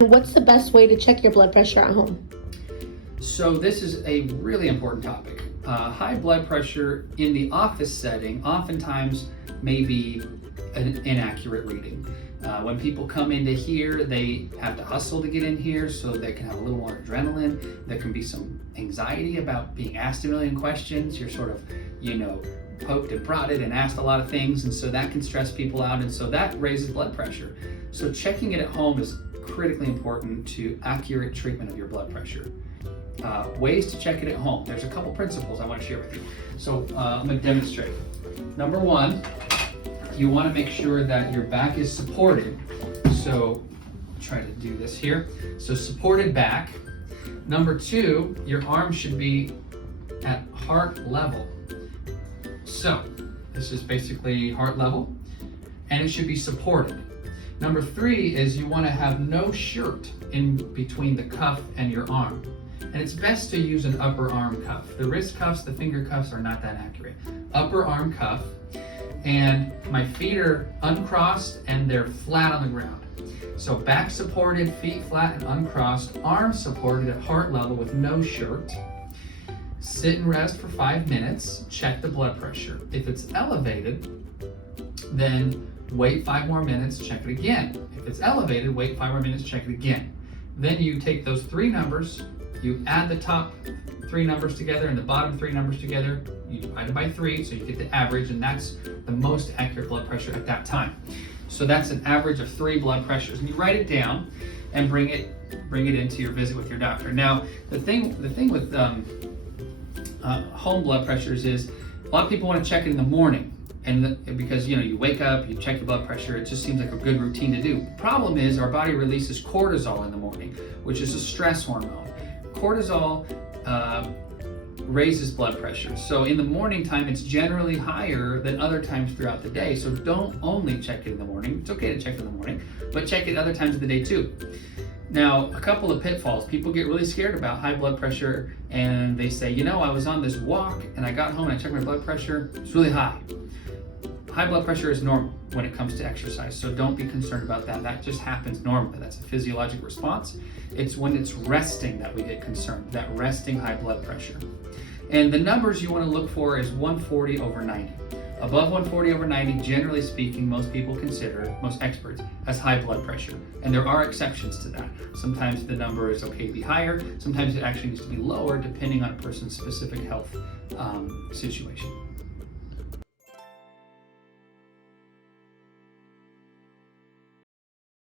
What's the best way to check your blood pressure at home? So this is a really important topic. High blood pressure in the office setting oftentimes may be an inaccurate reading. When people come into here, they have to hustle to get in here so they can have a little more adrenaline. There can be some anxiety about being asked a million questions. You're sort of, poked and prodded and asked a lot of things, and so that can stress people out, and so that raises blood pressure. So checking it at home is critically important to accurate treatment of your blood pressure. Ways to check it at home. There's a couple principles I want to share with you. So I'm going to demonstrate. Number one, you want to make sure that your back is supported. So try to do this here. So supported back. Number two, your arm should be at heart level. So this is basically heart level, and it should be supported. Number three is you want to have no shirt in between the cuff and your arm. And it's best to use an upper arm cuff. The wrist cuffs, the finger cuffs are not that accurate. Upper arm cuff, and my feet are uncrossed and they're flat on the ground. So back supported, feet flat and uncrossed, arms supported at heart level with no shirt. Sit and rest for 5 minutes, check the blood pressure. If it's elevated, then wait 5 more minutes, check it again. If it's elevated, wait 5 more minutes, check it again. Then you take those 3 numbers, you add the top 3 numbers together and the bottom 3 numbers together, you divide it by 3, so you get the average, and that's the most accurate blood pressure at that time. So that's an average of 3 blood pressures, and you write it down and bring it into your visit with your doctor. Now, the thing with home blood pressures is a lot of people want to check it in the morning, because you wake up, you check your blood pressure, it just seems like a good routine to do. The problem is our body releases cortisol in the morning, which is a stress hormone. Cortisol raises blood pressure. So in the morning time, it's generally higher than other times throughout the day. So don't only check it in the morning. It's okay to check it in the morning, but check it other times of the day too. Now, a couple of pitfalls. People get really scared about high blood pressure and they say, I was on this walk and I got home and I checked my blood pressure. It's really high. High blood pressure is normal when it comes to exercise, so don't be concerned about that. That just happens normally. That's a physiologic response. It's when it's resting that we get concerned, that resting high blood pressure. And the numbers you want to look for is 140 over 90. Above 140 over 90, generally speaking, most people consider, most experts, as high blood pressure. And there are exceptions to that. Sometimes the number is okay to be higher. Sometimes it actually needs to be lower depending on a person's specific health situation.